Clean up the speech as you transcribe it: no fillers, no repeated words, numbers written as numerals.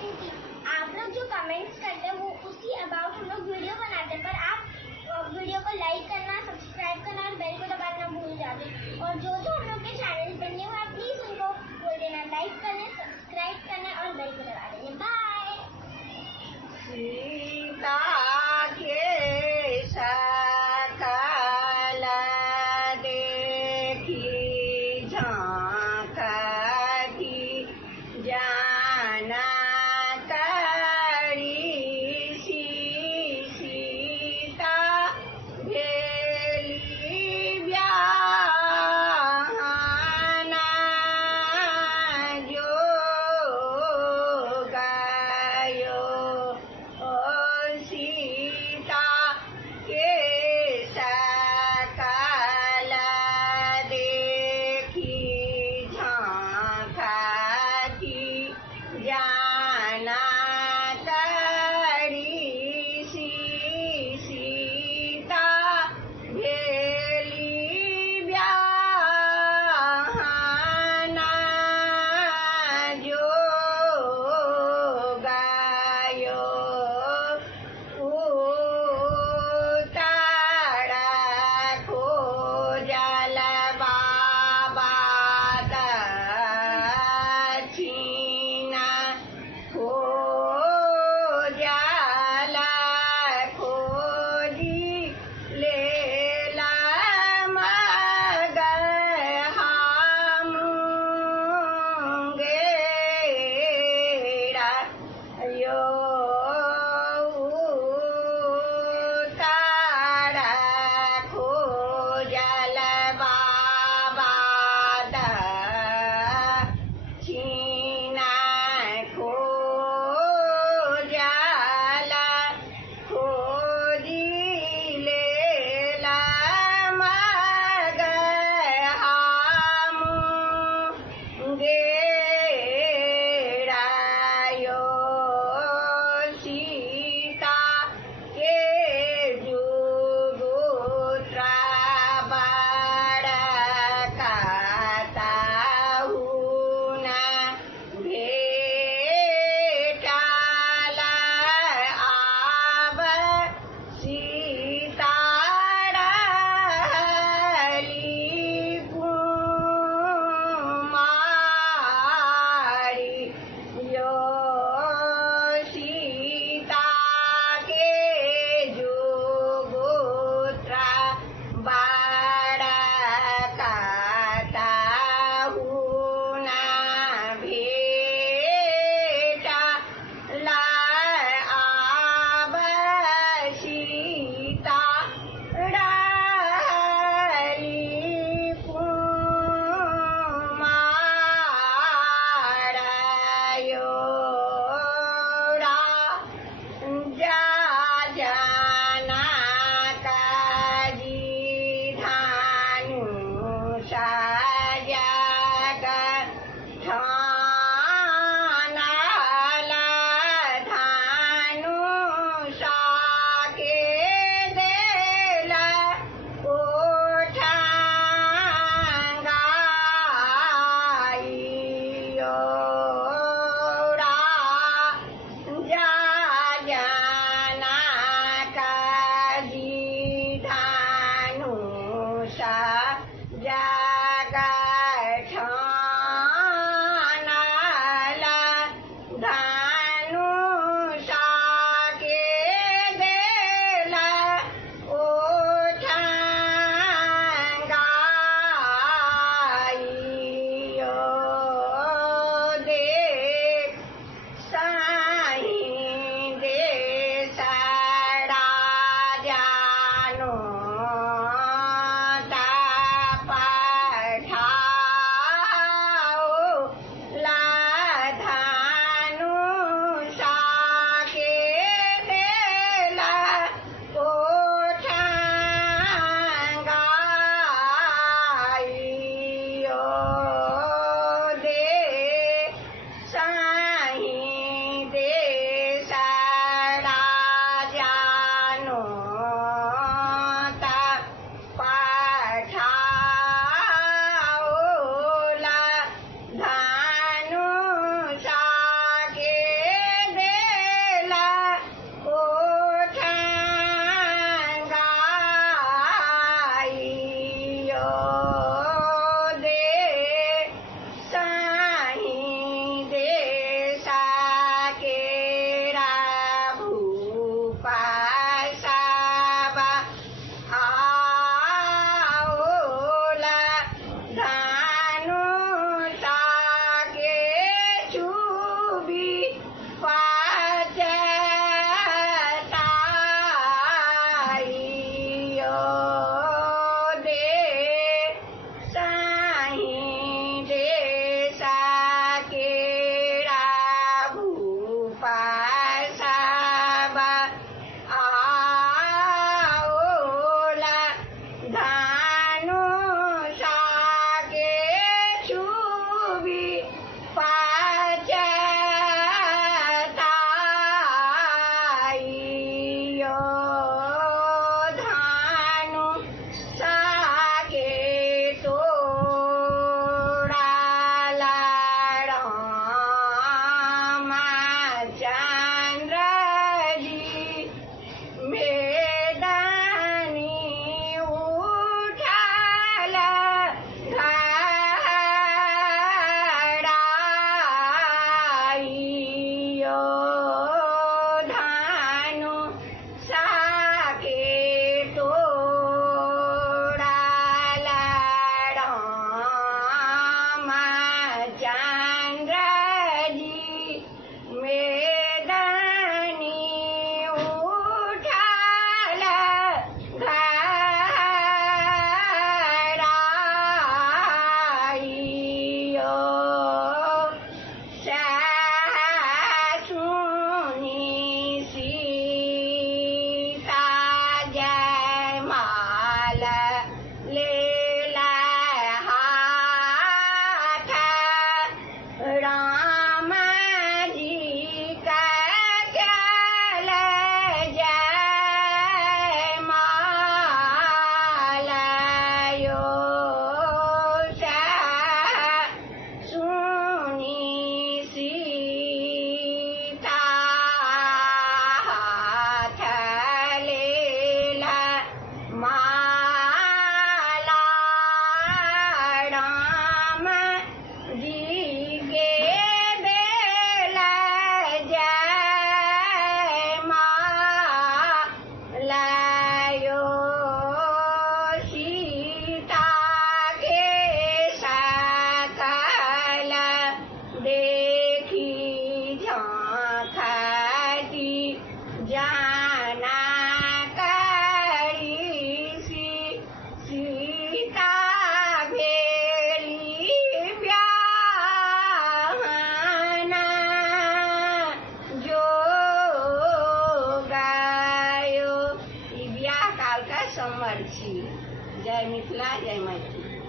क्योंकि आप लोग जो कमेंट्स करते हैं वो उसी अबाउट हम लोग वीडियो बनाते हैं, पर आप वीडियो को लाइक करना, सब्सक्राइब करना और बेल को दबाना भूल जाते हैं। और जो हम लोग के चैनल पर न्यू है प्लीज उनको बोल देना लाइक करने, सब्सक्राइब करने और बेल को दबा देना। बाय। सीता के सकल देखी झांकती जाना करी सीता भेली ब्याहना जो गायो सीता के सकल देखी झांकती जाना करी सीता भेली ब्याहना जो गायो उतारा खोजल बाबा दक्षिणा खोजल खोजी लेला मगर मुंगेरा यो तारा खोजल बाबा दक्षिणा खोजल खोजी लेला मगर मुंगेरा यो सीता के जुगुत्रा बड़काता हुना भेटल आब सीता रहली कुमारी यो सीता के जुगुत्रा बड़काता हुना भेटल आब सीता रहली कुमारी यो जा जनकाजी धनुष जग ठानल धनुष के देल ओठंगाई यो मरची। जय मिथिला, जय मैथिली।